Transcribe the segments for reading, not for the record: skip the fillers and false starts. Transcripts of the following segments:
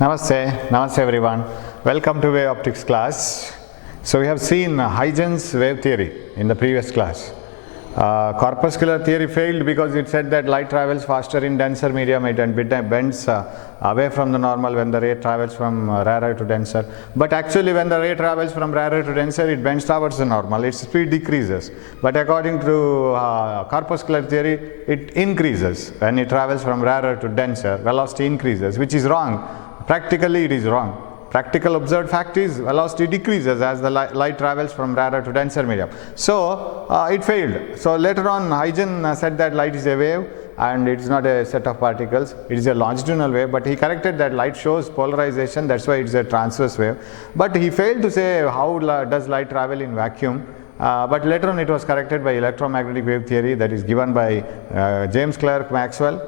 Namaste, Namaste everyone. Welcome to Wave Optics class. So we have seen Huygens wave theory in the previous class. Corpuscular theory failed because it said that light travels faster in denser medium and bends away from the normal when the ray travels from rarer to denser. But actually when the ray travels from rarer to denser, it bends towards the normal, its speed decreases. But according to corpuscular theory, it increases. When it travels from rarer to denser, velocity increases, which is wrong. Practically it is wrong. Practical observed fact is velocity decreases as the light travels from rarer to denser medium. So it failed. So later on Huygens said that light is a wave and it is not a set of particles, it is a longitudinal wave, but he corrected that light shows polarization, that's why it is a transverse wave. But he failed to say how does light travel in vacuum. But later on it was corrected by electromagnetic wave theory, that is given by James Clerk Maxwell.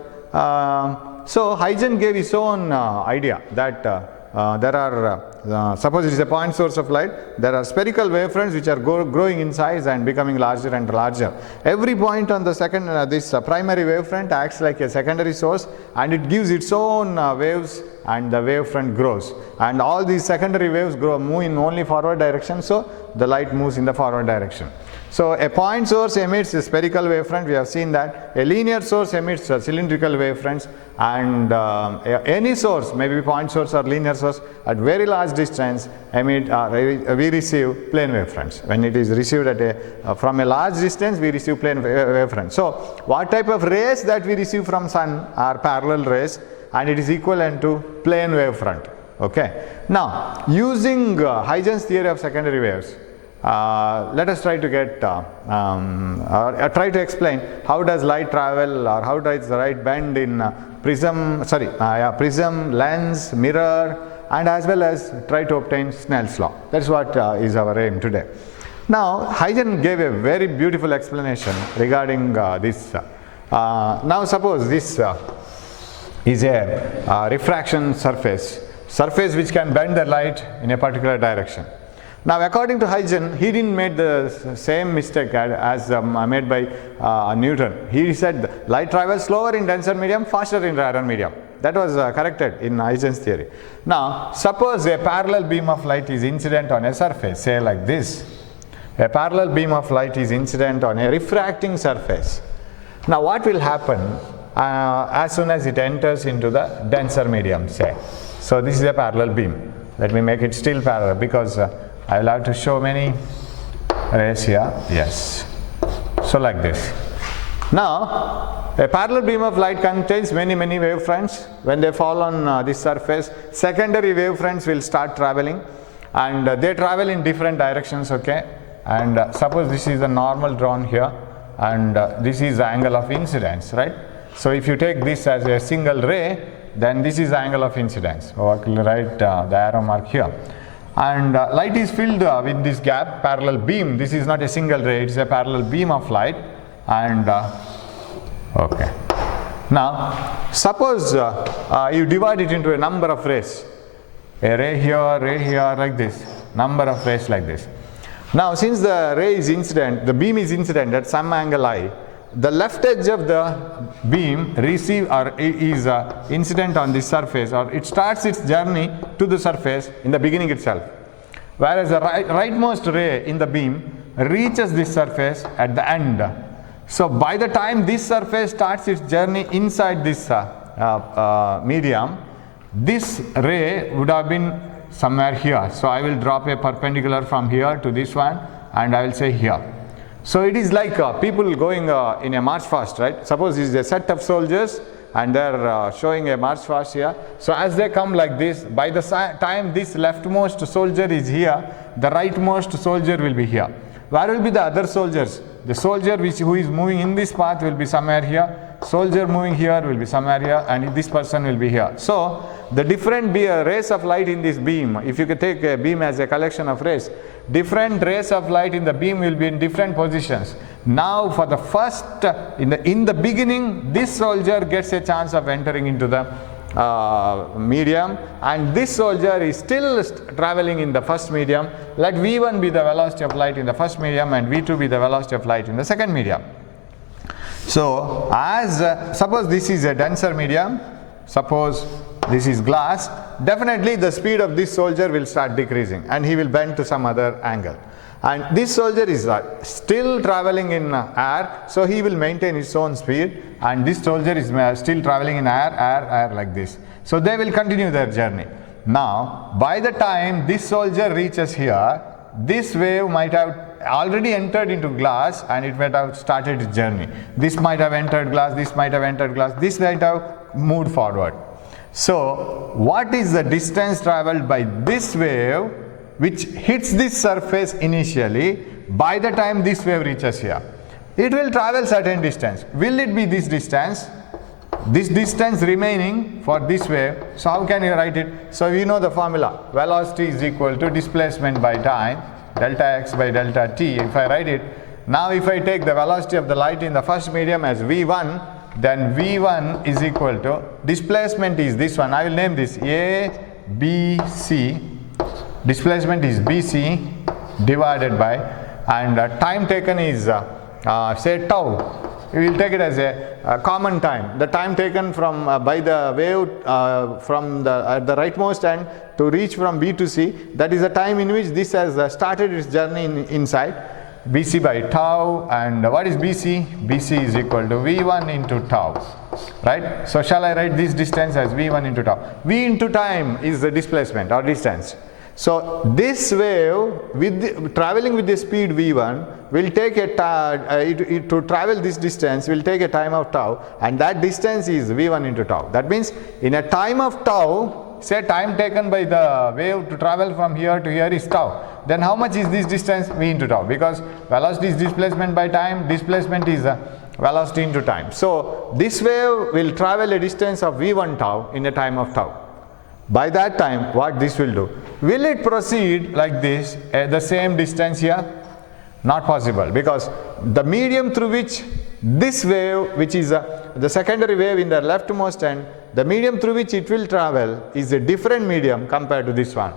So Huygens gave his own idea that there are, suppose it is a point source of light, there are spherical wavefronts which are growing in size and becoming larger and larger. Every point on the this primary wavefront acts like a secondary source and it gives its own waves and the wavefront grows. And all these secondary waves move in only forward direction, so the light moves in the forward direction. So a point source emits a spherical wavefront, we have seen that. A linear source emits cylindrical wavefronts, and any source, maybe point source or linear source, at very large distance emit we receive plane wavefronts. When it is received at from a large distance, we receive plane wavefronts. So what type of rays that we receive from sun are parallel rays, and it is equivalent to plane wavefront. Okay. Now using Huygens theory of secondary waves, let us try to get try to explain how does light travel, or how does the light bend in prism, lens, mirror, and as well as try to obtain Snell's law. That is what is our aim today. Now Huygens gave a very beautiful explanation regarding this. Now suppose this is a refraction surface which can bend the light in a particular direction. Now according to Huygens, he didn't make the same mistake as made by Newton. He said light travels slower in denser medium, faster in rarer medium. That was corrected in Huygens theory. Now suppose a parallel beam of light is incident on a surface, say like this. A parallel beam of light is incident on a refracting surface. Now what will happen as soon as it enters into the denser medium, say. So this is a parallel beam. Let me make it still parallel because I will have to show many rays here. Yes. So like this. Now a parallel beam of light contains many wavefronts. When they fall on this surface, secondary wavefronts will start traveling, and they travel in different directions. Okay. And suppose this is the normal drawn here, and this is the angle of incidence, right? So if you take this as a single ray, then this is the angle of incidence. So I will write the arrow mark here. And light is filled with this gap, parallel beam. This is not a single ray, it is a parallel beam of light. And okay. Now suppose you divide it into a number of rays. A ray here, like this. Number of rays like this. Now since the ray is incident, the beam is incident at some angle I, the left edge of the beam is incident on this surface, or it starts its journey to the surface in the beginning itself, whereas the rightmost ray in the beam reaches this surface at the end. So by the time this surface starts its journey inside this medium, this ray would have been somewhere here. So I will drop a perpendicular from here to this one, and I will say here. So it is like people going in a march fast, right? Suppose this is a set of soldiers and they are showing a march fast here. So as they come like this, by the time this leftmost soldier is here, the rightmost soldier will be here. Where will be the other soldiers? The soldier who is moving in this path will be somewhere here. Soldier moving here will be somewhere here, and this person will be here. So the different rays of light in this beam, if you could take a beam as a collection of rays, different rays of light in the beam will be in different positions. Now for the first, in the beginning, this soldier gets a chance of entering into the medium, and this soldier is still traveling in the first medium. Let V1 be the velocity of light in the first medium and V2 be the velocity of light in the second medium. So as suppose this is a denser medium, suppose this is glass, definitely the speed of this soldier will start decreasing and he will bend to some other angle. And this soldier is still traveling in air, so he will maintain his own speed, and this soldier is still traveling in air like this. So they will continue their journey. Now, by the time this soldier reaches here, this wave might have already entered into glass and it might have started its journey. This might have entered glass, this might have entered glass, this might have moved forward. So, what is the distance traveled by this wave which hits this surface initially by the time this wave reaches here? It will travel certain distance. Will it be this distance? This distance remaining for this wave. So how can you write it? So we know the formula. Velocity is equal to displacement by time, delta x by delta t. If I write it, now if I take the velocity of the light in the first medium as v1, then v1 is equal to, displacement is this one. I will name this a, b, c. Displacement is bc divided by, and time taken is say tau. We will take it as a common time. The time taken from by the wave from at the rightmost end to reach from B to C, that is the time in which this has started its journey inside. BC by tau, and what is BC? BC is equal to V1 into tau, right? So shall I write this distance as V1 into tau? V into time is the displacement or distance. So this wave traveling with the speed v1 will take to travel this distance will take a time of tau, and that distance is v1 into tau. That means in a time of tau, say time taken by the wave to travel from here to here is tau. Then how much is this distance? V into tau, because velocity is displacement by time, displacement is velocity into time. So this wave will travel a distance of v1 tau in a time of tau. By that time, what this will do? Will it proceed like this at the same distance here? Not possible, because the medium through which this wave, which is the secondary wave in the leftmost end, the medium through which it will travel is a different medium compared to this one.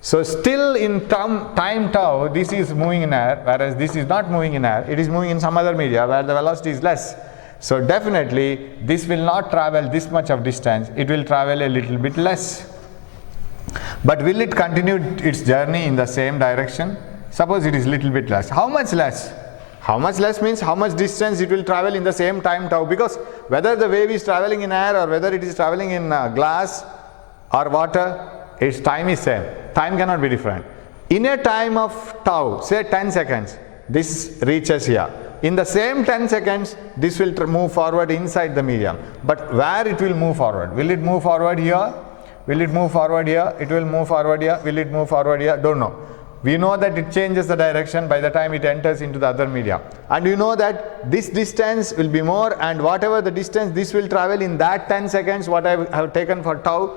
So still in time tau, this is moving in air, whereas this is not moving in air, it is moving in some other media where the velocity is less. So definitely this will not travel this much of distance, it will travel a little bit less. But will it continue its journey in the same direction? Suppose it is little bit less. How much less? How much less means how much distance it will travel in the same time tau, because whether the wave is traveling in air or whether it is traveling in glass or water, its time is same. Time cannot be different. In a time of tau, say 10 seconds, this reaches here. In the same 10 seconds, this will move forward inside the medium. But where it will move forward? Will it move forward here? Will it move forward here? It will move forward here. Will it move forward here? Don't know. We know that it changes the direction by the time it enters into the other medium. And you know that this distance will be more, and whatever the distance this will travel in that 10 seconds, what I have taken for tau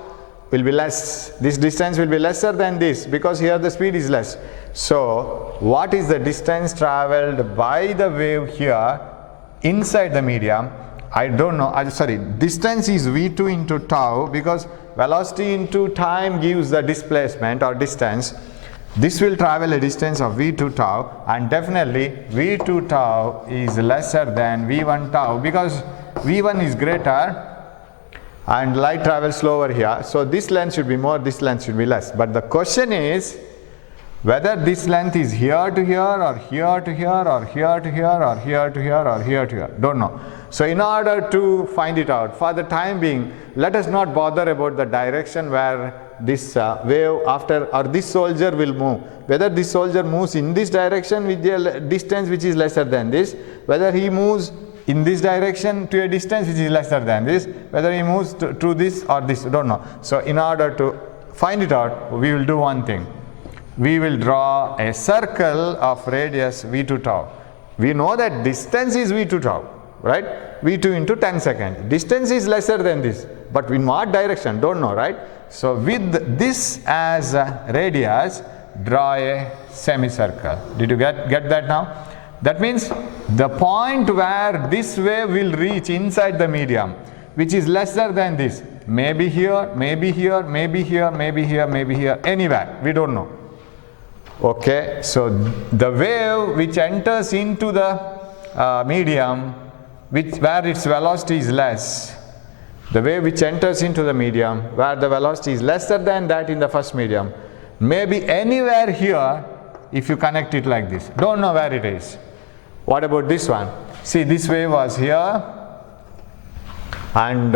will be less. This distance will be lesser than this, because here the speed is less. So what is the distance traveled by the wave here inside the medium? I don't know. Distance is v2 into tau, because velocity into time gives the displacement or distance. This will travel a distance of v2 tau, and definitely v2 tau is lesser than v1 tau, because v1 is greater and light travels slower here. So this length should be more, this length should be less. But the question is whether this length is here to here, or here to here, or here to here, or here to here, or here to here. Don't know. So in order to find it out, for the time being, let us not bother about the direction where this wave or this soldier will move. Whether this soldier moves in this direction with the distance which is lesser than this, whether he moves in this direction to a distance which is lesser than this, whether he moves to this or this, don't know. So in order to find it out, we will do one thing. We will draw a circle of radius v2 tau. We know that distance is v2 tau, right? v2 into 10 seconds. Distance is lesser than this, but in what direction? Don't know, right? So with this as a radius, draw a semicircle. Did you get that now? That means the point where this wave will reach inside the medium, which is lesser than this, maybe here, maybe here, maybe here, maybe here, maybe here, anywhere, we don't know. Okay, so the wave which enters into the medium where its velocity is less, the wave which enters into the medium where the velocity is lesser than that in the first medium may be anywhere here if you connect it like this. Don't know where it is. What about this one? See, this wave was here, and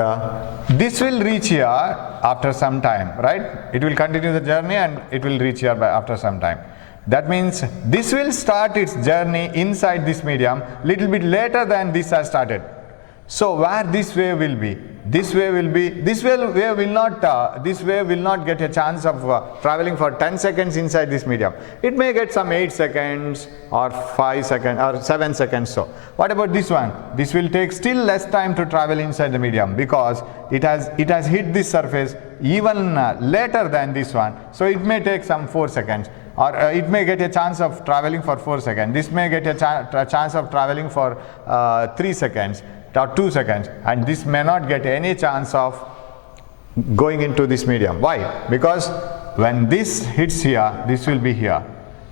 this will reach here after some time, right? It will continue the journey and it will reach here after some time. That means this will start its journey inside this medium little bit later than this has started. So where this wave will be? This wave will not get a chance of traveling for 10 seconds inside this medium. It may get some 8 seconds or 5 seconds or 7 seconds. So what about this one? This will take still less time to travel inside the medium because it has hit this surface even later than this one. So it may take some 4 seconds, or it may get a chance of traveling for 4 seconds. This may get a chance of traveling for 3 seconds or 2 seconds, and this may not get any chance of going into this medium. Why? Because when this hits here, this will be here,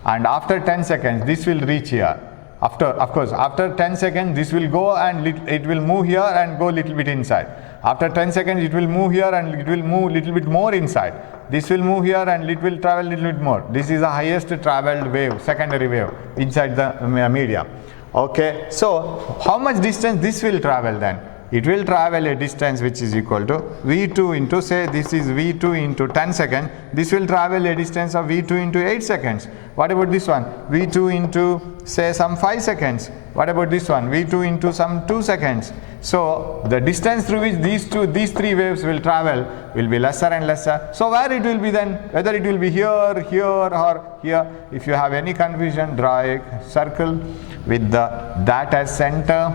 and after 10 seconds this will reach here. After 10 seconds this will go and it will move here and go little bit inside. After 10 seconds it will move here and it will move little bit more inside. This will move here and it will travel little bit more. This is the highest traveled wave, secondary wave inside the medium. Okay, so how much distance this will travel then? It will travel a distance which is equal to V2 into, say this is V2 into 10 seconds. This will travel a distance of V2 into 8 seconds. What about this one? V2 into, say, some 5 seconds. What about this one? V2 into some 2 seconds. So the distance through which these three waves will travel will be lesser and lesser. So where it will be then? Whether it will be here, here or here. If you have any confusion, draw a circle with that as center.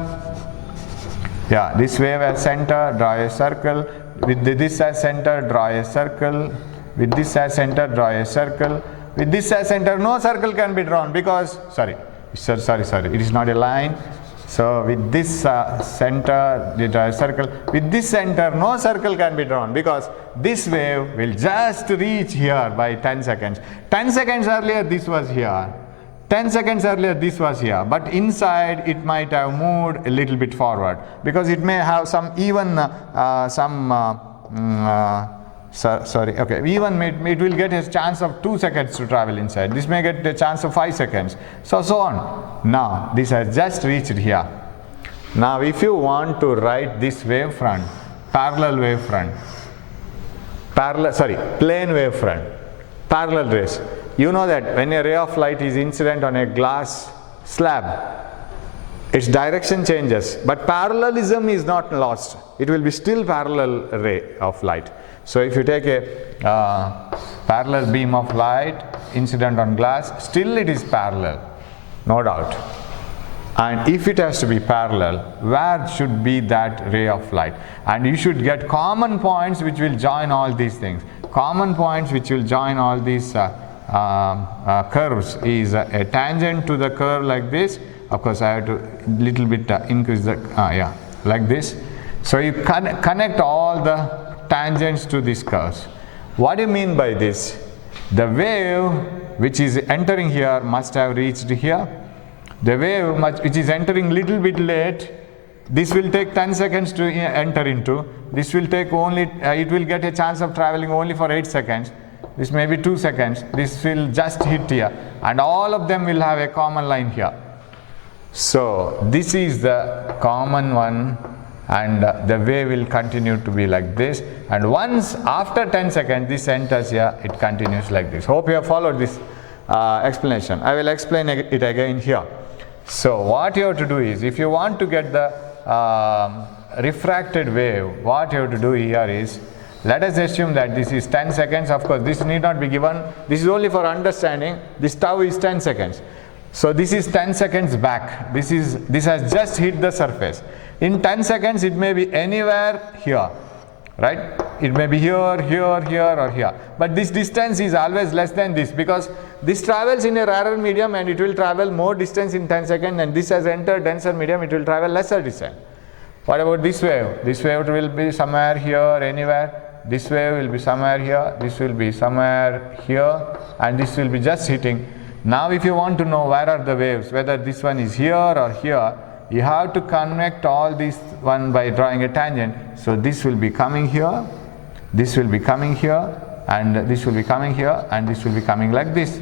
Yeah, this wave as center, draw a circle. With this as center, draw a circle. With this as center, draw a circle. With this as center, no circle can be drawn because, sorry, it is not a line. So with this center, you draw a circle. With this center, no circle can be drawn because this wave will just reach here by 10 seconds. 10 seconds earlier, this was here. 10 seconds earlier this was here, but inside it might have moved a little bit forward because it may have some even it will get a chance of 2 seconds to travel inside. This may get a chance of 5 seconds, so on. Now this has just reached here. Now if you want to write this wavefront, plane wavefront, parallel rays. You know that when a ray of light is incident on a glass slab, its direction changes, but parallelism is not lost. It will be still parallel ray of light. So if you take a parallel beam of light incident on glass, still it is parallel, no doubt. And if it has to be parallel, where should be that ray of light? And you should get common points which will join all these things. Common points which will join all these curves is a tangent to the curve like this. Of course I have to little bit increase the like this. So you connect all the tangents to these curves. What do you mean by this? The wave which is entering here must have reached here. The wave which is entering little bit late, this will take 10 seconds to enter into. This will take only, it will get a chance of traveling only for 8 seconds. This may be 2 seconds. This will just hit here, and all of them will have a common line here. So this is the common one, and the wave will continue to be like this. And once after 10 seconds this enters here, it continues like this. Hope you have followed this explanation. I will explain it again here. So what you have to do is, if you want to get the refracted wave, what you have to do here is, let us assume that this is 10 seconds. Of course, this need not be given. This is only for understanding. This tau is 10 seconds. So this is 10 seconds back. This has just hit the surface. In 10 seconds, it may be anywhere here, right? It may be here, here, here, or here. But this distance is always less than this because this travels in a rarer medium and it will travel more distance in 10 seconds, and this has entered denser medium, it will travel lesser distance. What about this wave? This wave will be somewhere here, anywhere. This wave will be somewhere here, this will be somewhere here, and this will be just hitting. Now if you want to know where are the waves, whether this one is here or here, you have to connect all these one by drawing a tangent. So this will be coming here, this will be coming here, and this will be coming here, and this will be coming like this.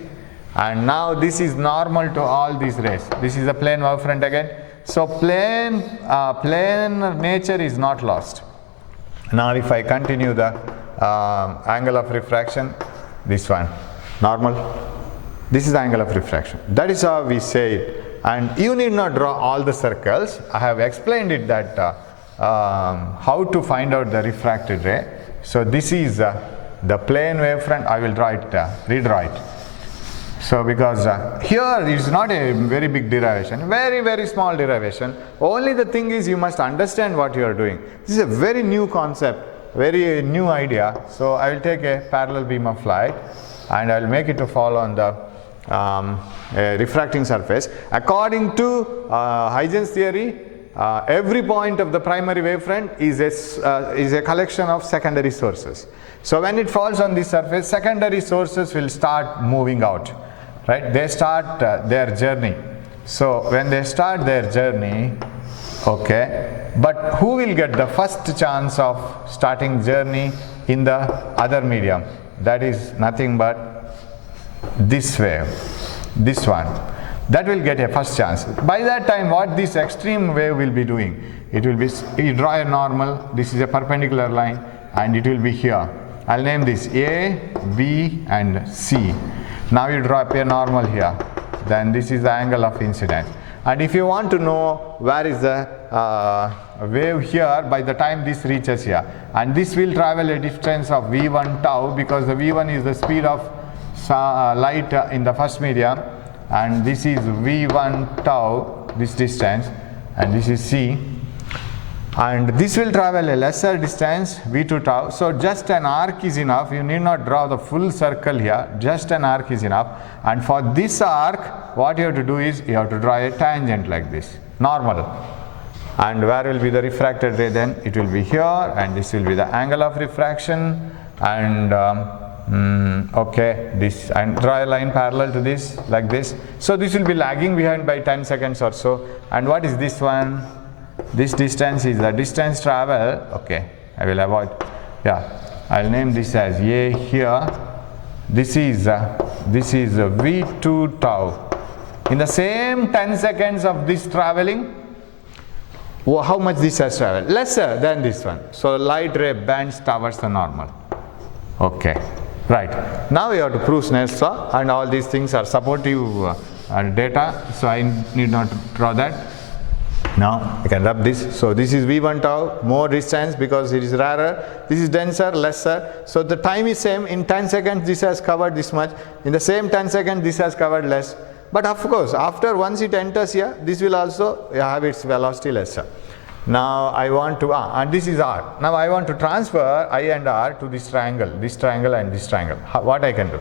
And now this is normal to all these rays. This is a plane wavefront again. So plane nature is not lost. Now if I continue the angle of refraction, this one, normal. This is the angle of refraction. That is how we say it. And you need not draw all the circles. I have explained it that how to find out the refracted ray. So this is the plane wavefront. I will draw it, redraw it. So because here it is not a very big derivation, very small derivation. Only the thing is you must understand what you are doing. This is a very new concept, very new idea. So I will take a parallel beam of light and I will make it to fall on the refracting surface. According to Huygens theory, every point of the primary wavefront is a collection of secondary sources. So when it falls on this surface, secondary sources will start moving out. Right? They start their journey. So when they start their journey, okay, but who will get the first chance of starting journey in the other medium? That is nothing but this wave, this one. That will get a first chance. By that time, what this extreme wave will be doing? It will be, you draw a normal, this is a perpendicular line, and it will be here. I'll name this A, B, and C. Now you draw a normal here, then this is the angle of incidence. And if you want to know where is the wave here, by the time this reaches here, and this will travel a distance of v1 tau, because the v1 is the speed of light in the first medium, and this is v1 tau, this distance, and this is c. And this will travel a lesser distance, v2 tau. So just an arc is enough. You need not draw the full circle here. Just an arc is enough. And for this arc, what you have to do is you have to draw a tangent like this, normal. And where will be the refracted ray then? It will be here, and this will be the angle of refraction. And okay, this, and draw a line parallel to this like this. So this will be lagging behind by 10 seconds or so. And what is this one? This distance is the distance travel. Okay, I will avoid. Yeah, I'll name this as A here. This is V2 tau. In the same 10 seconds of this traveling, how much this has traveled? Lesser than this one. So light ray bends towards the normal. Okay, right. Now we have to prove Snell's law, and all these things are supportive data. So I need not draw that. Now I can rub this. So this is V1 tau, more distance because it is rarer. This is denser, lesser. So the time is same. In 10 seconds this has covered this much. In the same 10 seconds this has covered less. But of course, after once it enters here, this will also have its velocity lesser. Now I want to, and this is R. Now I want to transfer I and R to this triangle and this triangle. What I can do?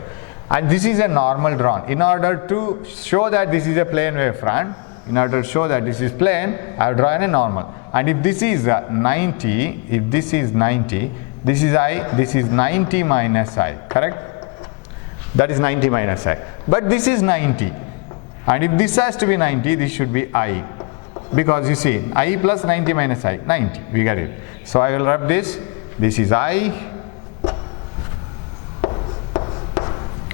And this is a normal drawn. In order to show that this is a plane wavefront, in order to show that this is plane, I have drawn a normal. And if this is 90, if this is 90, this is I, this is 90 minus I, correct? That is 90 minus I. But this is 90. And if this has to be 90, this should be I. Because you see, I plus 90 minus I, 90, we get it. So I will rub this. This is I.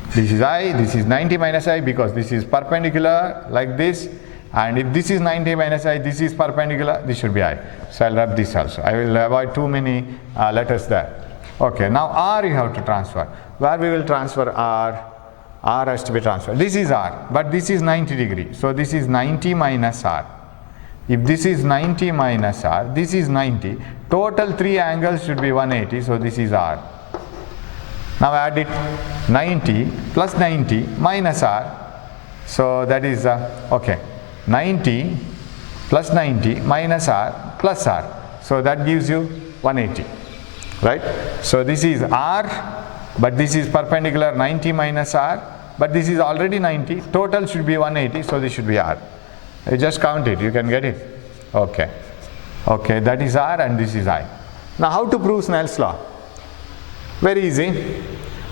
This is I, this is 90 minus I, because this is perpendicular like this. And if this is 90 minus I, this is perpendicular, this should be I. So I'll rub this also. I will avoid too many letters there. Okay, now R you have to transfer. Where we will transfer R? R has to be transferred. This is R, but this is 90 degree. So this is 90 minus R. If this is 90 minus R, this is 90. Total three angles should be 180, so this is R. Now add it, 90 plus 90 minus R. So that is, okay. 90 plus 90 minus R plus R. So that gives you 180, right? So this is R, but this is perpendicular 90 minus R, but this is already 90. Total should be 180, so this should be R. You just count it, you can get it. Okay. Okay, that is R and this is I. Now how to prove Snell's law? Very easy.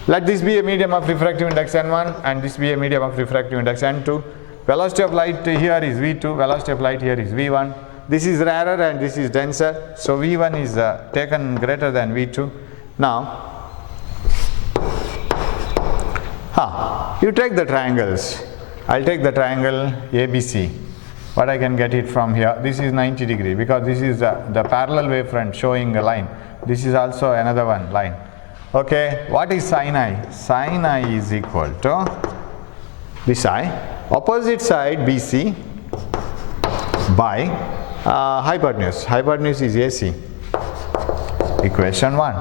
Let this be a medium of refractive index N1 and this be a medium of refractive index N2. velocity of light here is v2, velocity of light here is v1. This is rarer and this is denser, so v1 is taken greater than v2. Now, you take the triangles. I'll take the triangle ABC. What I can get it from here, this is 90 degree because this is the parallel wavefront showing a line. This is also another one line. Okay, what is sin I? Sin I is equal to this I, opposite side BC by hypotenuse. Hypotenuse is AC. Equation 1.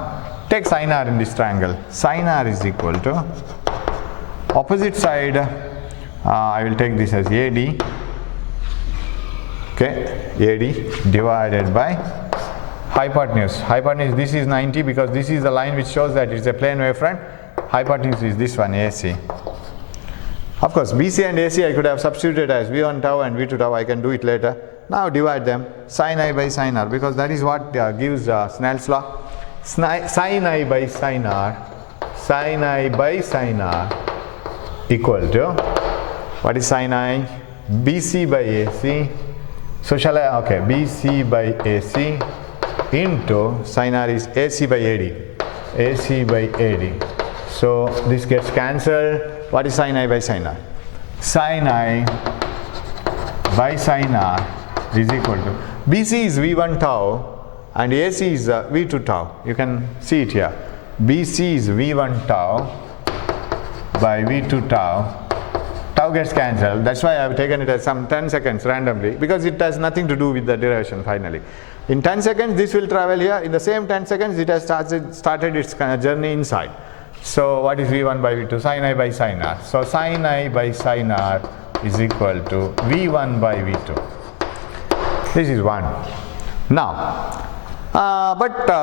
Take sin R in this triangle. Sin R is equal to opposite side, I will take this as AD. Okay, AD divided by hypotenuse. Hypotenuse, this is 90 because this is the line which shows that it's a plane wavefront. Hypotenuse is this one, AC. Of course, BC and AC I could have substituted as V1 tau and V2 tau. I can do it later. Now divide them, sin I by sin R, because that is what gives Snell's law. Sin I by sin R, sin I by sin R equal to, what is sin I? BC by AC. So shall I, okay, BC by AC into sin R is AC by AD. AC by AD. So this gets cancelled. What is sin I by sin R? Sin I by sin R is equal to, BC is V1 tau and AC is V2 tau. You can see it here. BC is V1 tau by V2 tau. Tau gets cancelled. That's why I have taken it as some 10 seconds randomly, because it has nothing to do with the derivation finally. In 10 seconds this will travel here. In the same 10 seconds it has started its journey inside. So what is V1 by V2? Sin I by sin R. So sin I by sin R is equal to V1 by V2. This is 1. Now,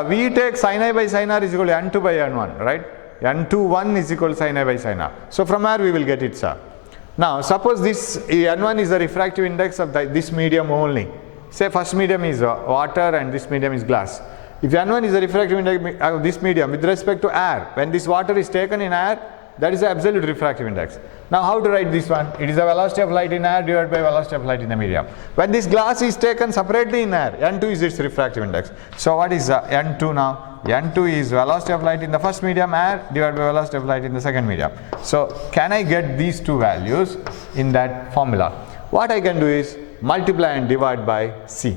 we take sin I by sin R is equal to N2 by N1, right? N2 1 is equal to sin I by sin R. So from where we will get it, sir? Now, suppose this N1 is the refractive index of this medium only. Say first medium is water and this medium is glass. If N1 is the refractive index of this medium with respect to air, when this water is taken in air, that is the absolute refractive index. Now how to write this one? It is the velocity of light in air divided by velocity of light in the medium. When this glass is taken separately in air, N2 is its refractive index. So what is N2 now? N2 is velocity of light in the first medium, air, divided by velocity of light in the second medium. So can I get these two values in that formula? What I can do is multiply and divide by C.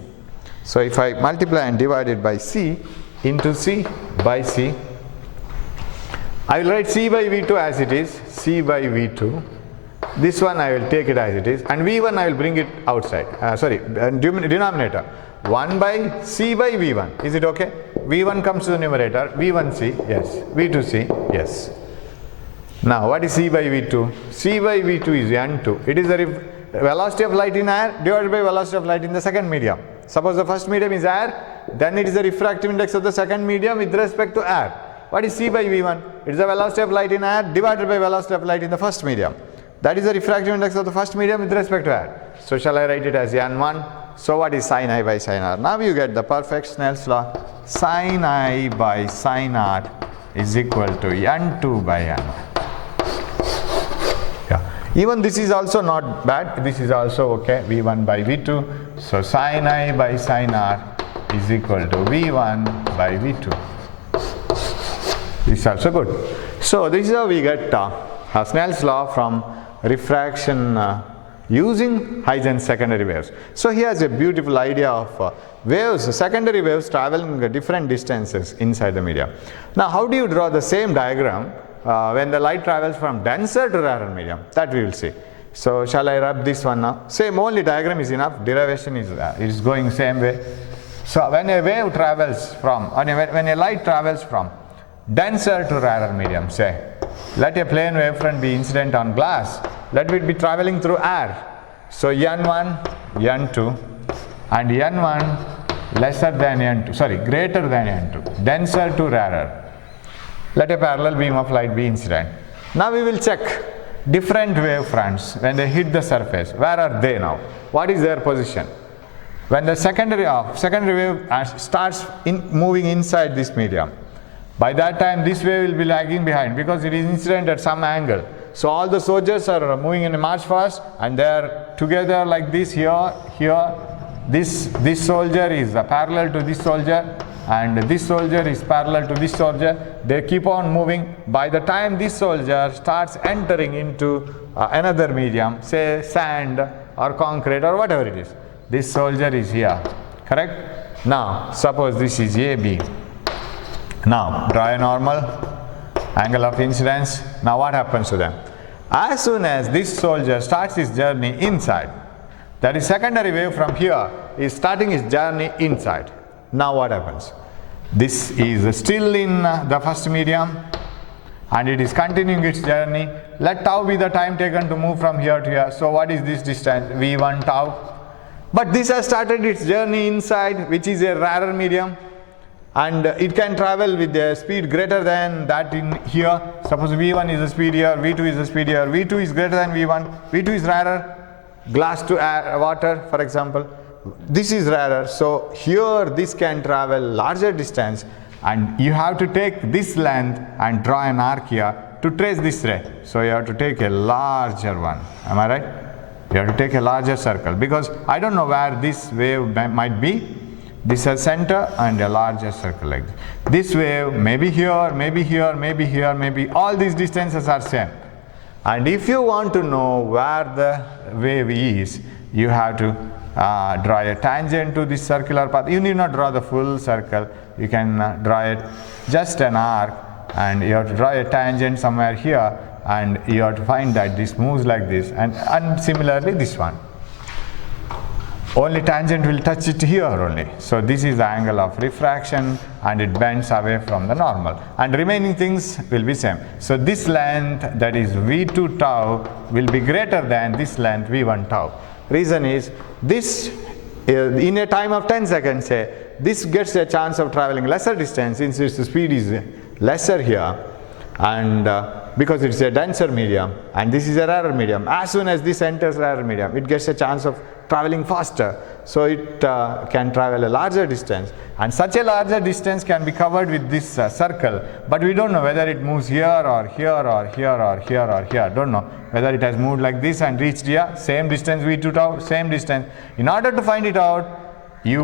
So if I multiply and divide it by C into C by C, I will write C by V2 as it is, C by V2. This one I will take it as it is, and V1 I will bring it outside, denominator. 1 by C by V1, is it okay? V1 comes to the numerator, V1C, yes, V2C, yes. Now what is C by V2? C by V2 is N2. It is the velocity of light in air divided by velocity of light in the second medium. Suppose the first medium is air, then it is the refractive index of the second medium with respect to air. What is C by V1? It is the velocity of light in air divided by velocity of light in the first medium. That is the refractive index of the first medium with respect to air. So shall I write it as N1? So what is sin I by sin R? Now you get the perfect Snell's law. Sin I by sin R is equal to N2 by N1. Yeah. Even this is also not bad. This is also okay. V1 by V2. So sin I by sin R is equal to V1 by V2. This is also good. So this is how we get Snell's law from refraction using Huygens secondary waves. So he has a beautiful idea of waves, secondary waves traveling different distances inside the medium. Now how do you draw the same diagram when the light travels from denser to rarer medium? That we will see. So shall I rub this one now? Same, only diagram is enough, derivation is going same way. So when a wave travels from, when a light travels from denser to rarer medium, say, let a plane wavefront be incident on glass, let it be traveling through air. So N1, N2 and N1 lesser than N2, sorry, greater than N2, denser to rarer. Let a parallel beam of light be incident. Now we will check different wave fronts when they hit the surface. Where are they now? What is their position? When the secondary wave starts moving inside this medium, by that time this wave will be lagging behind because it is incident at some angle. So all the soldiers are moving in a march fast, and they are together like this here. This soldier is parallel to this soldier, and this soldier is parallel to this soldier. They keep on moving. By the time this soldier starts entering into another medium, say sand or concrete or whatever it is, this soldier is here, correct? Now suppose this is AB. Now draw a normal angle of incidence. Now what happens to them? As soon as this soldier starts his journey inside, that is secondary wave from here is starting its journey inside. Now what happens? This is still in the first medium and it is continuing its journey. Let tau be the time taken to move from here to here. So what is this distance? V1 tau. But this has started its journey inside, which is a rarer medium, and it can travel with a speed greater than that in here. Suppose V1 is the speed here, V2 is the speed here, V2 is greater than V1, V2 is rarer, glass to air, water for example. This is rarer, so here this can travel larger distance, and you have to take this length and draw an arc here to trace this ray. So you have to take a larger one, am I right? You have to take a larger circle, because I don't know where this wave might be. This has center and a larger circle like this. This wave may be here, maybe here, maybe here, maybe all these distances are same. And if you want to know where the wave is, you have to draw a tangent to this circular path. You need not draw the full circle. You can draw it just an arc, and you have to draw a tangent somewhere here, and you have to find that this moves like this, and similarly this one. Only tangent will touch it here only. So this is the angle of refraction, and it bends away from the normal, and remaining things will be same. So this length, that is V2 tau, will be greater than this length V1 tau. Reason is this, in a time of 10 seconds say, this gets a chance of traveling lesser distance since its speed is lesser here, and because it's a denser medium and this is a rarer medium. As soon as this enters rarer medium, it gets a chance of traveling faster, so it can travel a larger distance, and such a larger distance can be covered with this circle, but we don't know whether it moves here or here or here or here or here. Don't know whether it has moved like this and reached here, same distance V2 tau, same distance. In order to find it out,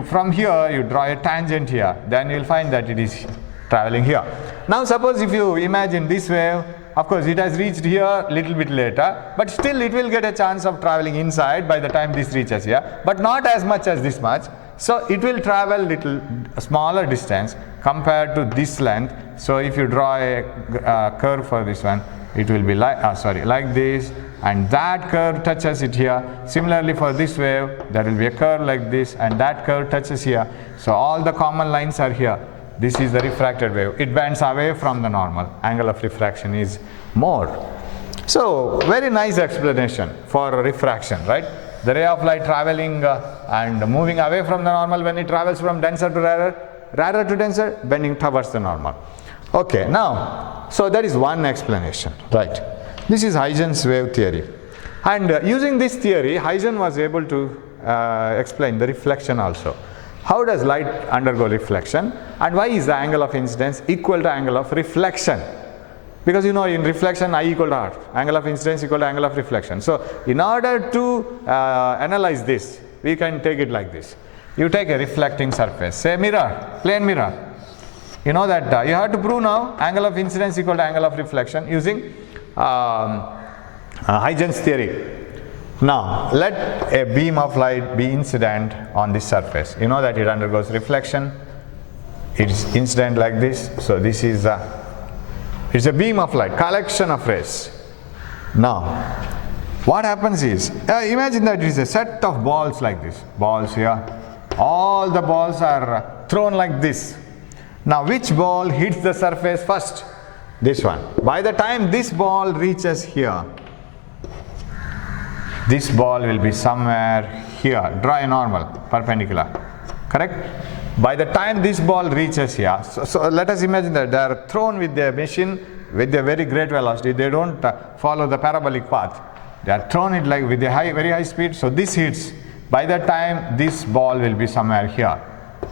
from here you draw a tangent here, then you will find that it is traveling here. Now suppose if you imagine this wave, of course it has reached here a little bit later, but still it will get a chance of traveling inside by the time this reaches here, but not as much as this much. So it will travel little smaller distance compared to this length. So if you draw a curve for this one, it will be like this, and that curve touches it here. Similarly for this wave, there will be a curve like this, and that curve touches here. So all the common lines are here. This is the refracted wave. It bends away from the normal. Angle of refraction is more. So very nice explanation for refraction, right? The ray of light traveling and moving away from the normal when it travels from denser to rarer, rarer to denser, bending towards the normal. Okay, now, so that is one explanation, right? This is Huygens wave theory. And using this theory, Huygens was able to explain the reflection also. How does light undergo reflection, and why is the angle of incidence equal to angle of reflection? Because you know in reflection I equal to R, angle of incidence equal to angle of reflection. So in order to analyze this, we can take it like this. You take a reflecting surface, say mirror, plane mirror. You know that you have to prove now angle of incidence equal to angle of reflection using Huygens theory. Now let a beam of light be incident on this surface. You know that it undergoes reflection. It is incident like this. So this is it's a beam of light, collection of rays. Now what happens is, imagine that it is a set of balls like this. Balls here. All the balls are thrown like this. Now which ball hits the surface first? This one. By the time this ball reaches here, this ball will be somewhere here. Draw a normal, perpendicular. Correct? By the time this ball reaches here, so let us imagine that they are thrown with their machine with a very great velocity. They don't follow the parabolic path. They are thrown it like with a very high speed. So this hits. By the time this ball will be somewhere here,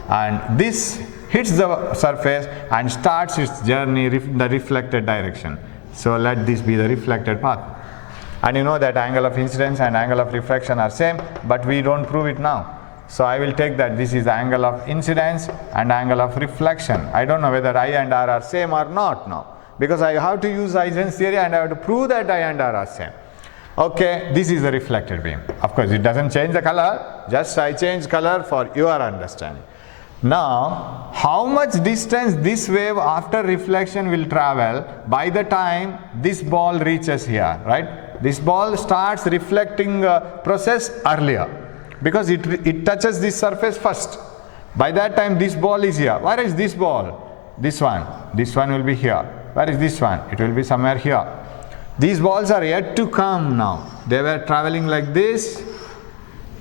and this hits the surface and starts its journey in the reflected direction. So let this be the reflected path. And you know that angle of incidence and angle of refraction are same, but we don't prove it now. So I will take that this is the angle of incidence and angle of reflection. I don't know whether I and R are same or not now, because I have to use Huygens theory and I have to prove that I and R are same. Okay, this is the reflected beam. Of course, it doesn't change the color, just I change color for your understanding. Now, how much distance this wave after reflection will travel by the time this ball reaches here, right? This ball starts reflecting process earlier because it touches this surface first. By that time this ball is here. Where is this ball? This one will be here. Where is this one? It will be somewhere here. These balls are yet to come now. They were traveling like this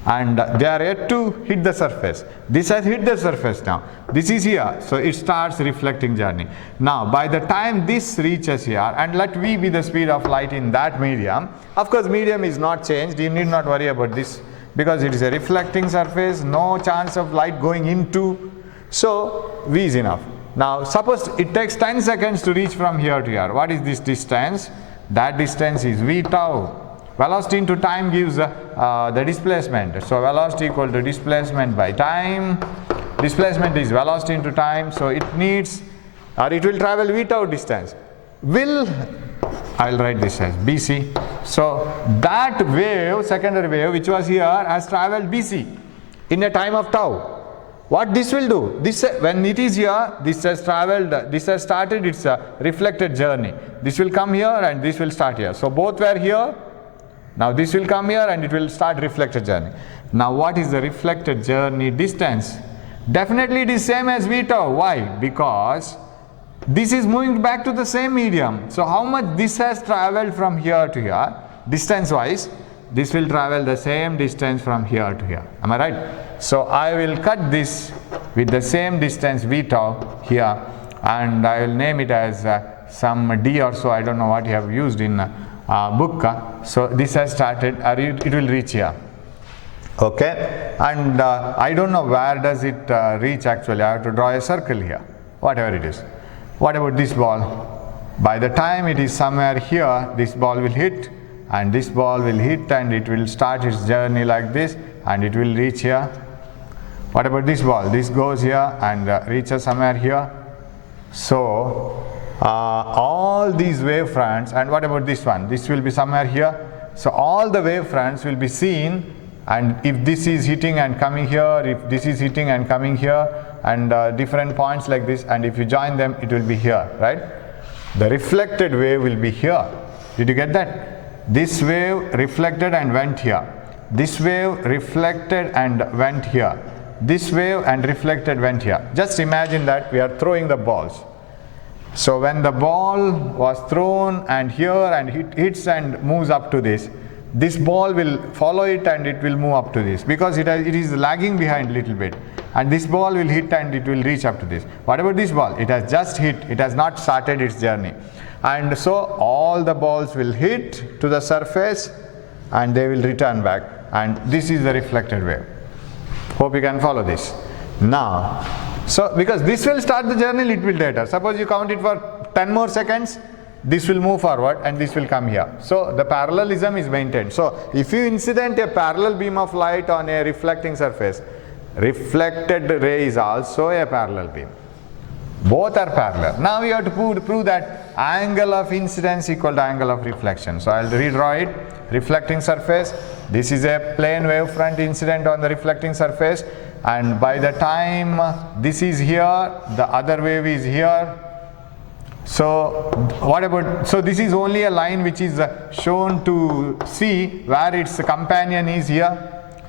and they are yet to hit the surface. This has hit the surface now. This is here, so it starts reflecting journey. Now by the time this reaches here, and let V be the speed of light in that medium, of course medium is not changed, you need not worry about this because it is a reflecting surface, no chance of light going into, so V is enough. Now suppose it takes 10 seconds to reach from here to here. What is this distance? That distance is V tau. Velocity into time gives the displacement. So velocity equal to displacement by time. Displacement is velocity into time. So it needs, or it will travel V tau distance. I'll write this as BC. So that wave, secondary wave, which was here, has traveled BC in a time of tau. What this will do? This, when it is here, this has traveled, this has started its reflected journey. This will come here and this will start here. So both were here. Now this will come here and it will start reflected journey. Now what is the reflected journey distance? Definitely it is same as V tau. Why? Because this is moving back to the same medium. So how much this has traveled from here to here, distance wise, this will travel the same distance from here to here. Am I right? So I will cut this with the same distance V tau here and I will name it as some D or so. I don't know what you have used in book. So this has started, it will reach here. Okay, and I don't know where does it reach actually. I have to draw a circle here, whatever it is. What about this ball? By the time it is somewhere here, this ball will hit and this ball will hit and it will start its journey like this and it will reach here. What about this ball? This goes here and reaches somewhere here. So all these wave fronts, and what about this one? This will be somewhere here. So all the wave fronts will be seen, and if this is hitting and coming here, if this is hitting and coming here, and different points like this, and if you join them it will be here, right? The reflected wave will be here. Did you get that? This wave reflected and went here. This wave reflected and went here. This wave and reflected went here. Just imagine that we are throwing the balls. So when the ball was thrown and here and hits and moves up to this ball will follow it and it will move up to this because it is lagging behind a little bit, and this ball will hit and it will reach up to this. What about this ball? It has just hit, it has not started its journey, and so all the balls will hit to the surface and they will return back, and this is the reflected wave. Hope you can follow this. Now, so because this will start the journey little bit later. Suppose you count it for 10 more seconds, this will move forward and this will come here. So the parallelism is maintained. So if you incident a parallel beam of light on a reflecting surface, reflected ray is also a parallel beam. Both are parallel. Now we have to prove that angle of incidence equal to angle of reflection. So I will redraw it. Reflecting surface, this is a plane wavefront incident on the reflecting surface, and by the time this is here, the other wave is here. So what about, so this is only a line which is shown to see where its companion is here,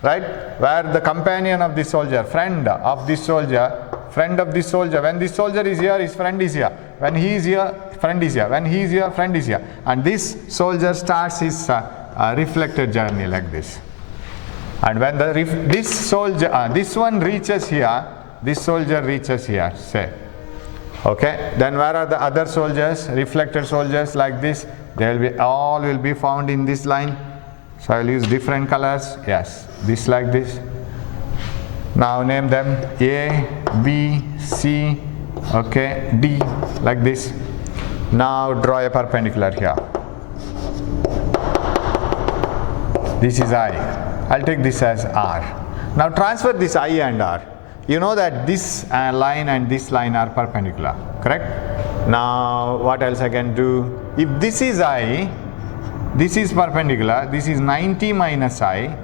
right? Where the companion of this soldier, friend of this soldier, when this soldier is here, his friend is here. When he is here, friend is here. When he is here, friend is here. And this soldier starts his reflected journey like this. And when this one reaches here, this soldier reaches here, say. Okay, then where are the other soldiers, reflected soldiers like this? They will be, all will be found in this line. So I will use different colors. Yes, this like this. Now name them A, B, C, okay, D, like this. Now draw a perpendicular here. This is I. I'll take this as R. Now transfer this I and R. You know that this line and this line are perpendicular, correct? Now what else I can do? If this is I, this is perpendicular, this is 90 minus I,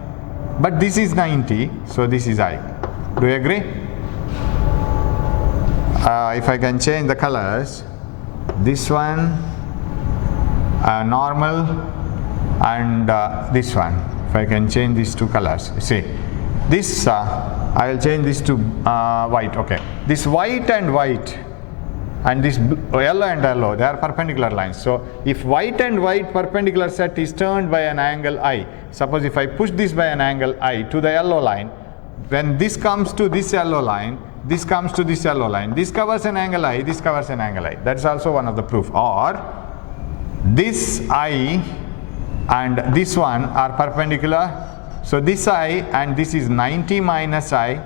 but this is 90, so this is I. Do you agree? If I can change the colors, this one normal and this one, if I can change these two colors, see this I will change this to white. Okay, this white and this yellow and yellow, they are perpendicular lines. So if white and white perpendicular set is turned by an angle I, suppose if I push this by an angle I to the yellow line, when this comes to this yellow line, this comes to this yellow line, this covers an angle I, this covers an angle I. That's also one of the proof. Or this I and this one are perpendicular, so this I and this is 90 minus I,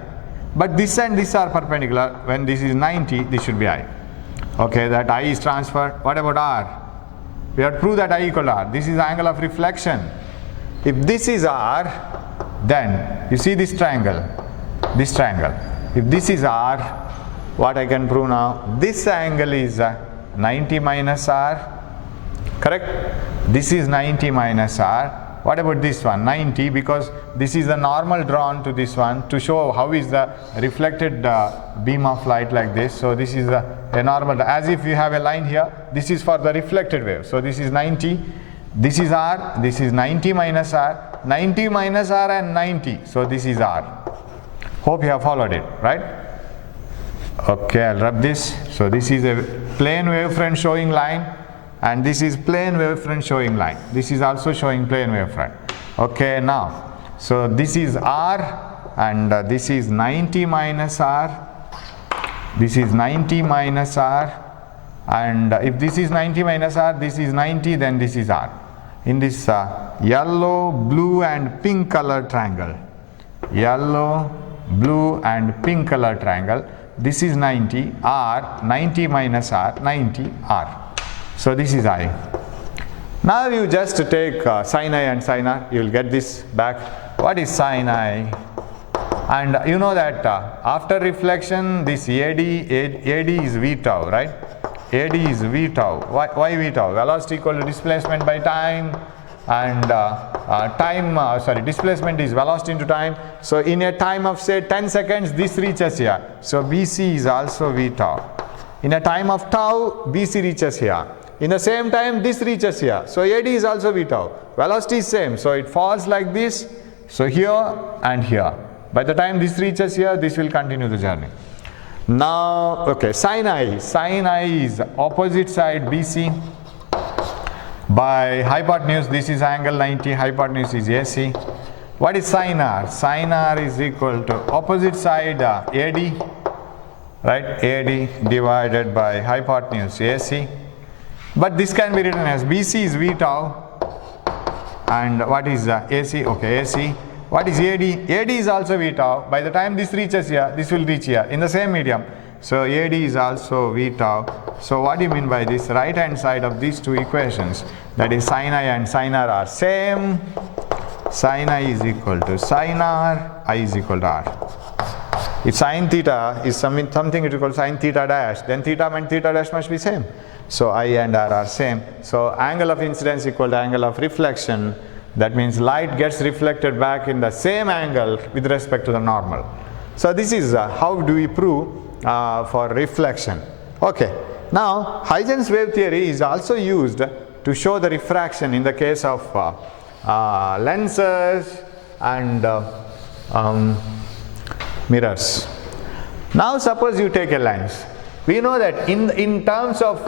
but this and this are perpendicular. When this is 90, this should be I. Okay, that I is transferred. What about R? We have to prove that I equal to R. This is the angle of reflection. If this is R, then you see this triangle. If this is R, what I can prove now? This angle is 90 minus R, correct? This is 90 minus R. What about this one? 90, because this is the normal drawn to this one to show how is the reflected beam of light like this. So this is a normal, as if you have a line here. This is for the reflected wave. So this is 90, this is R, this is 90 minus R, 90 minus R and 90. So this is R. Hope you have followed it, right? Okay, I'll rub this. So this is a plane wavefront showing line, and this is plane wavefront showing line. This is also showing plane wavefront. Okay, now, so this is R and this is 90 minus R. This is 90 minus R, and if this is 90 minus R, this is 90, then this is R. In this yellow, blue and pink color triangle, yellow, blue and pink color triangle, this is 90, R, 90 minus R, 90, R. So this is I. Now you just take sin I and sin R, you will get this back. What is sin I? And you know that after reflection, this AD is V tau, right? AD is V tau. Why V tau? Velocity equal to displacement by time, and displacement is velocity into time. So in a time of say 10 seconds, this reaches here. So BC is also V tau. In a time of tau, BC reaches here. In the same time, this reaches here. So AD is also V tau. Velocity is same. So it falls like this. So here and here. By the time this reaches here, this will continue the journey. Now, okay, sin I. Sin I is opposite side BC by hypotenuse. This is angle 90. Hypotenuse is AC. What is sin R? Sin R is equal to opposite side AD, right? AD divided by hypotenuse AC. But this can be written as BC is V tau, and what is AC? Okay, AC. What is AD? AD is also V tau. By the time this reaches here, this will reach here in the same medium. So AD is also V tau. So what do you mean by this? Right hand side of these two equations, that is sin I and sin R are same. Sin I is equal to sin R, I is equal to R. If sin theta is something equal to sin theta dash, then theta and theta dash must be same. So I and R are same. So angle of incidence equal to angle of reflection. That means light gets reflected back in the same angle with respect to the normal. So this is how do we prove for reflection. Okay. Now Huygens wave theory is also used to show the refraction in the case of lenses and mirrors. Now suppose you take a lens. We know that in terms of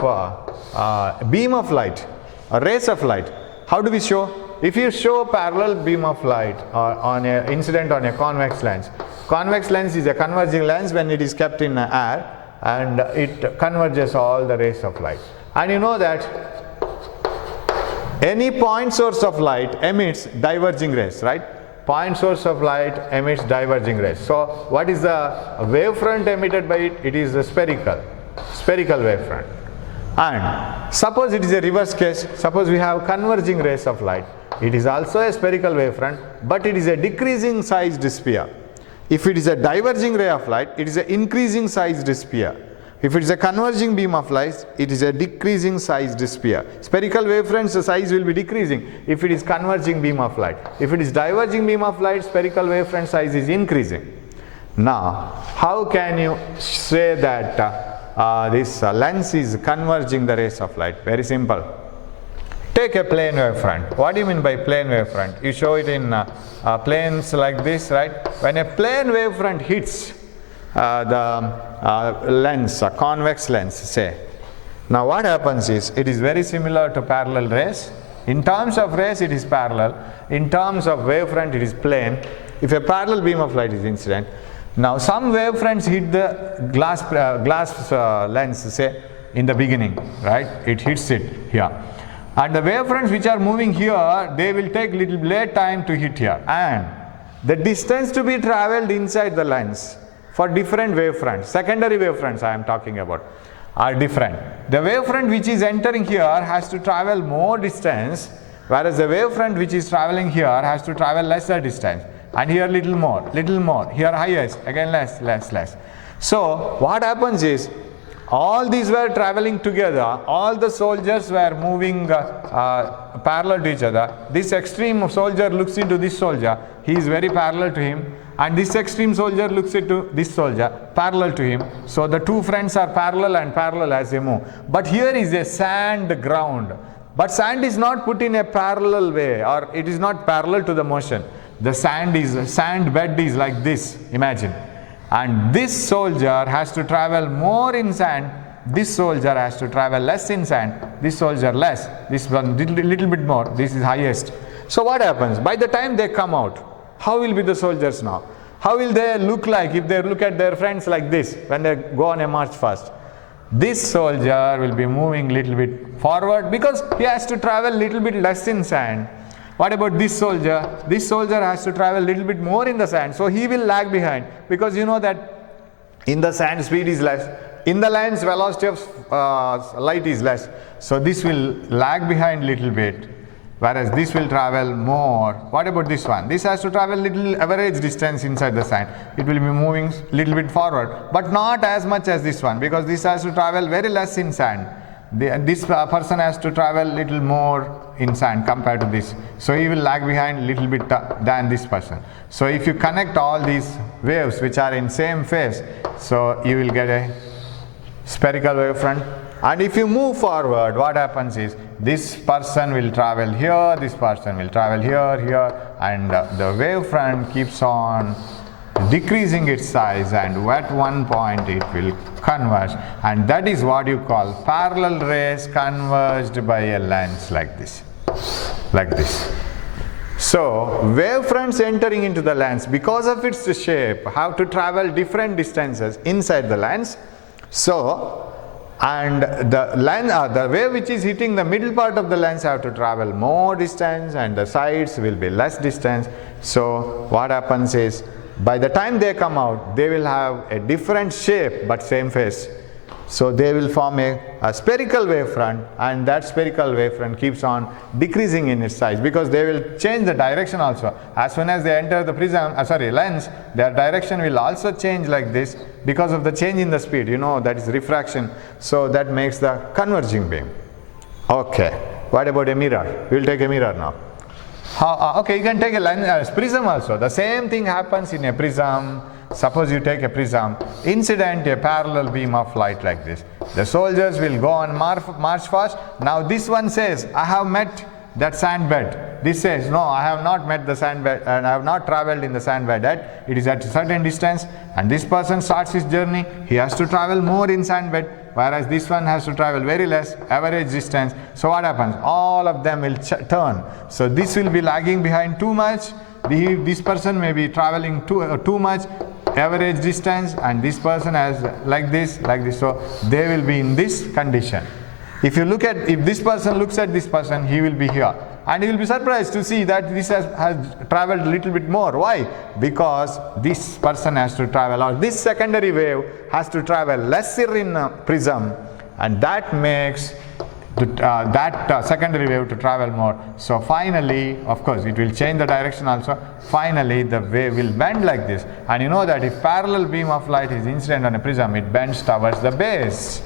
beam of light or rays of light, how do we show? If you show parallel beam of light on an incident on a convex lens, convex lens is a converging lens when it is kept in air, and it converges all the rays of light. And you know that any point source of light emits diverging rays, right? Point source of light emits diverging rays. So what is the wavefront emitted by it? It is a spherical wavefront. And suppose it is a reverse case, suppose we have converging rays of light. It is also a spherical wavefront, but it is a decreasing sized sphere. If it is a diverging ray of light, it is an increasing sized sphere. If it is a converging beam of light, it is a decreasing sized sphere. Spherical wavefronts, the size will be decreasing if it is converging beam of light. If it is diverging beam of light, spherical wavefront size is increasing. Now, how can you say that this lens is converging the rays of light? Very simple. Take a plane wavefront. What do you mean by plane wavefront? You show it in planes like this, right? When a plane wavefront hits the lens, a convex lens, say. Now what happens is, it is very similar to parallel rays. In terms of rays, it is parallel. In terms of wavefront, it is plane. If a parallel beam of light is incident, now some wavefronts hit the glass lens, say, in the beginning, right? It hits it here. And the wavefronts which are moving here, they will take little late time to hit here. And the distance to be traveled inside the lens for different wavefronts, secondary wavefronts I am talking about, are different. The wavefront which is entering here has to travel more distance, whereas the wavefront which is traveling here has to travel lesser distance. And here little more, here highest, again less. So what happens is, all these were traveling together, all the soldiers were moving parallel to each other. This extreme soldier looks into this soldier, he is very parallel to him, and this extreme soldier looks into this soldier, parallel to him. So the two friends are parallel and parallel as they move. But here is a sand ground. But sand is not put in a parallel way, or it is not parallel to the motion. The sand bed is like this, imagine. And this soldier has to travel more in sand, this soldier has to travel less in sand, this soldier less, this one little bit more, this is highest. So what happens? By the time they come out, how will be the soldiers now? How will they look like if they look at their friends like this when they go on a march fast? This soldier will be moving little bit forward because he has to travel little bit less in sand. What about this soldier? This soldier has to travel a little bit more in the sand, so he will lag behind, because you know that in the sand speed is less, in the lens velocity of light is less, so this will lag behind little bit, whereas this will travel more. What about this one? This has to travel little average distance inside the sand. It will be moving little bit forward, but not as much as this one, because this has to travel very less in sand. This person has to travel little more in sand compared to this, so he will lag behind little bit than this person. So if you connect all these waves which are in same phase, so you will get a spherical wavefront. And if you move forward, what happens is, this person will travel here, this person will travel here, and the wavefront keeps on decreasing its size, and at one point it will converge, and that is what you call parallel rays converged by a lens like this. So wavefronts entering into the lens, because of its shape, have to travel different distances inside the lens. So, and the wave which is hitting the middle part of the lens have to travel more distance, and the sides will be less distance. So what happens is, by the time they come out, they will have a different shape but same phase. So they will form a spherical wavefront, and that spherical wavefront keeps on decreasing in its size, because they will change the direction also. As soon as they enter the lens, their direction will also change like this, because of the change in the speed, you know, that is refraction. So that makes the converging beam. Okay, what about a mirror? We will take a mirror now. Okay, you can take a lens, prism also. The same thing happens in a prism. Suppose you take a prism, incident a parallel beam of light like this. The soldiers will go on march fast. Now this one says, I have met that sand bed. This says, no, I have not met the sand bed, and I have not traveled in the sand bed yet. It is at a certain distance, and this person starts his journey. He has to travel more in sand bed, whereas this one has to travel very less, average distance. So what happens? All of them will turn. So this will be lagging behind too much. This person may be traveling too much, average distance, and this person has like this. So they will be in this condition. If this person looks at this person, he will be here, and he will be surprised to see that this has traveled a little bit more. Why? Because this person has to travel, or this secondary wave has to travel lesser in prism, and that makes that secondary wave to travel more. So finally, of course, it will change the direction also. Finally, the wave will bend like this. And you know that if parallel beam of light is incident on a prism, it bends towards the base.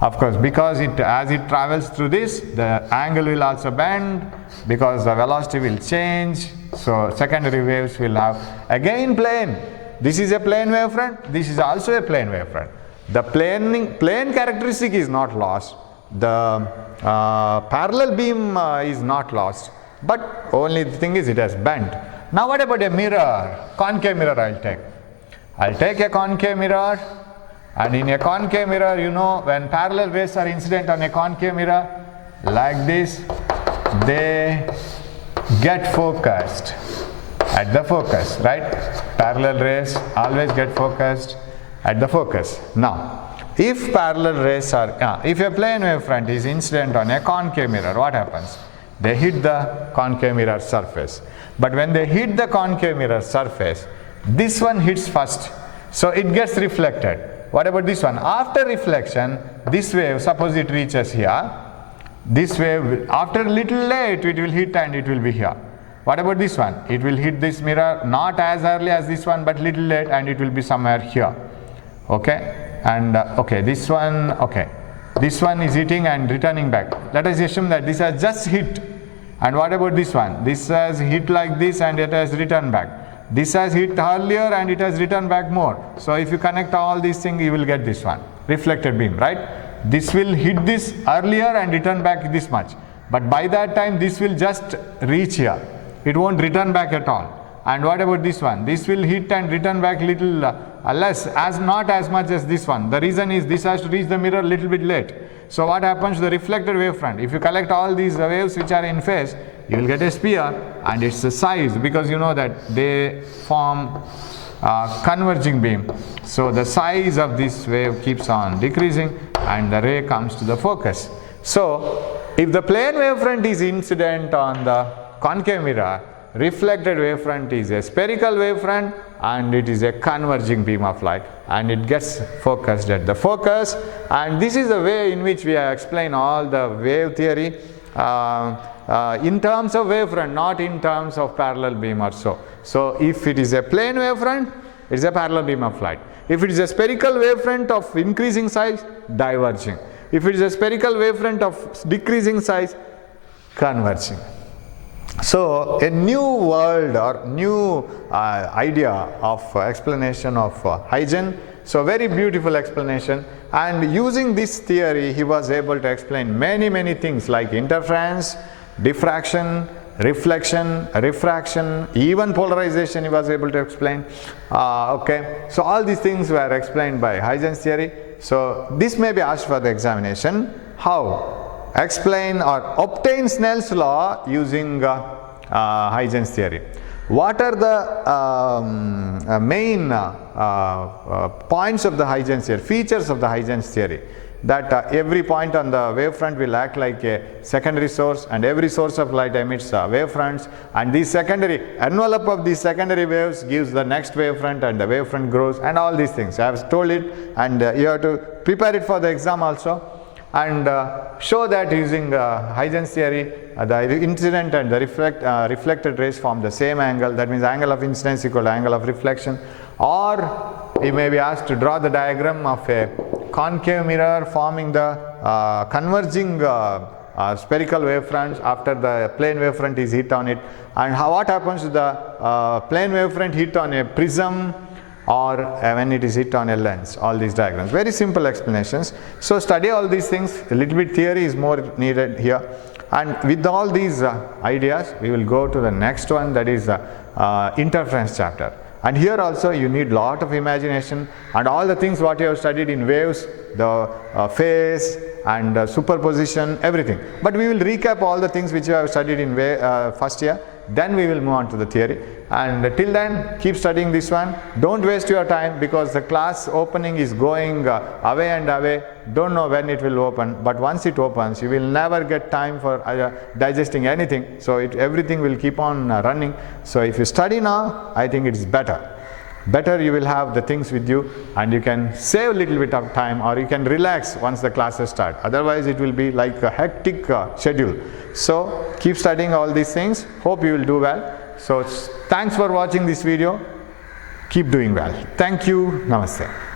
Of course, because as it travels through this, the angle will also bend, because the velocity will change. So secondary waves will have again plane. This is a plane wavefront. This is also a plane wavefront. The plane characteristic is not lost. The parallel beam is not lost, but only the thing is it has bent. Now what about a mirror? Concave mirror I'll take a concave mirror, and in a concave mirror, you know, when parallel rays are incident on a concave mirror like this, they get focused at the focus, right? Parallel rays always get focused at the focus. Now if parallel rays are, if a plane wavefront is incident on a concave mirror, what happens? They hit the concave mirror surface. But when they hit the concave mirror surface, this one hits first, so it gets reflected. What about this one? After reflection, this wave, suppose it reaches here, this wave, after a little late, it will hit and it will be here. What about this one? It will hit this mirror not as early as this one, but little late, and it will be somewhere here. Okay? And this one is hitting and returning back. Let us assume that this has just hit. And what about this one? This has hit like this and it has returned back. This has hit earlier and it has returned back more. So if you connect all these things, you will get this one, reflected beam, right? This will hit this earlier and return back this much. But by that time, this will just reach here. It won't return back at all. And what about this one? This will hit and return back little less, not as much as this one. The reason is this has to reach the mirror a little bit late. So what happens to the reflected wavefront? If you collect all these waves which are in phase, you will get a sphere, and its the size, because you know that they form converging beam. So the size of this wave keeps on decreasing and the ray comes to the focus. So if the plane wavefront is incident on the concave mirror, reflected wavefront is a spherical wavefront, and it is a converging beam of light, and it gets focused at the focus. And this is the way in which we have explained all the wave theory in terms of wavefront, not in terms of parallel beam or so. So if it is a plane wavefront, it is a parallel beam of light. If it is a spherical wavefront of increasing size, diverging. If it is a spherical wavefront of decreasing size, converging. So a new world or new idea of explanation of Huygens. So very beautiful explanation, and using this theory he was able to explain many things like interference, diffraction, reflection, refraction, even polarization he was able to explain. So all these things were explained by Huygens theory. So this may be asked for the examination. How? Explain or obtain Snell's law using Huygens theory. What are the main points of the Huygens theory, features of the Huygens theory? That every point on the wavefront will act like a secondary source, and every source of light emits wavefronts, and the secondary envelope of these secondary waves gives the next wavefront, and the wavefront grows, and all these things. I have told it, and you have to prepare it for the exam also, and show that using Huygens theory, the incident and the reflected rays form the same angle. That means angle of incidence equal to angle of reflection. Or you may be asked to draw the diagram of a concave mirror forming the converging spherical wavefronts after the plane wavefront is hit on it, and what happens to the plane wavefront hit on a prism, or when it is hit on a lens. All these diagrams, very simple explanations. So study all these things. A little bit theory is more needed here, and with all these ideas we will go to the next one, that is interference chapter. And here also you need lot of imagination, and all the things what you have studied in waves, the phase and superposition, everything. But we will recap all the things which you have studied in first year, then we will move on to the theory. And till then, keep studying this one. Don't waste your time, because the class opening is going away and away. Don't know when it will open, but once it opens, you will never get time for digesting anything. So everything will keep on running. So if you study now, I think it is better. better you will have the things with you, and you can save a little bit of time, or you can relax once the classes start. Otherwise it will be like a hectic schedule. So keep studying all these things. Hope you will do well. So thanks for watching this video. Keep doing well. Thank you. Namaste.